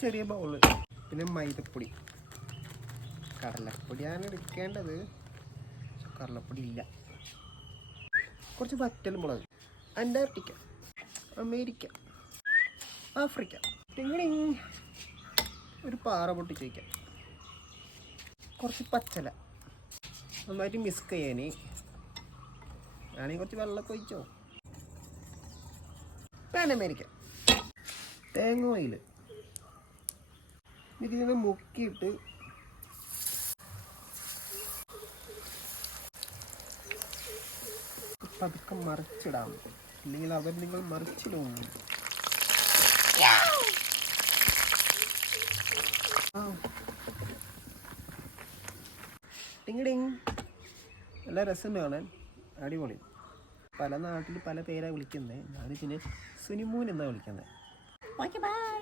ചെറിയ ബൗള്. പിന്നെ മൈദപ്പൊടി, കടലപ്പൊടിയാണ് എടുക്കേണ്ടത്, കടലപ്പൊടി ഇല്ല. കുറച്ച് വറ്റൽ മുളക്, അന്റാർട്ടിക്ക, അമേരിക്ക, ആഫ്രിക്ക, ടിങ്ങിടിങ്, ഒരു പാറ പൊട്ടിച്ച് വയ്ക്കാം, കുറച്ച് പച്ചല, നന്നായിട്ട് മിക്സ് ചെയ്യാൻ. ആണെങ്കിൽ കുറച്ച് വെള്ളമൊക്കെ ഒഴിച്ചോ. പാൻ അമേരിക്ക, തേങ്ങ ഓയിൽ, ഇതിങ്ങനെ മുക്കിയിട്ട് പതുക്കെ മറിച്ചിടാം, അല്ലെങ്കിൽ അവർ നിങ്ങൾ മറിച്ചിടും. ടിങ്ങിടിങ്, നല്ല രസമുണ്ട് കാണാൻ, അടിപൊളി. പല നാട്ടിൽ പല പേരാണ് വിളിക്കുന്നത്. ഞാനിതിനെ സുനിമൂൻ എന്നാണ് വിളിക്കുന്നത്. Okay bye.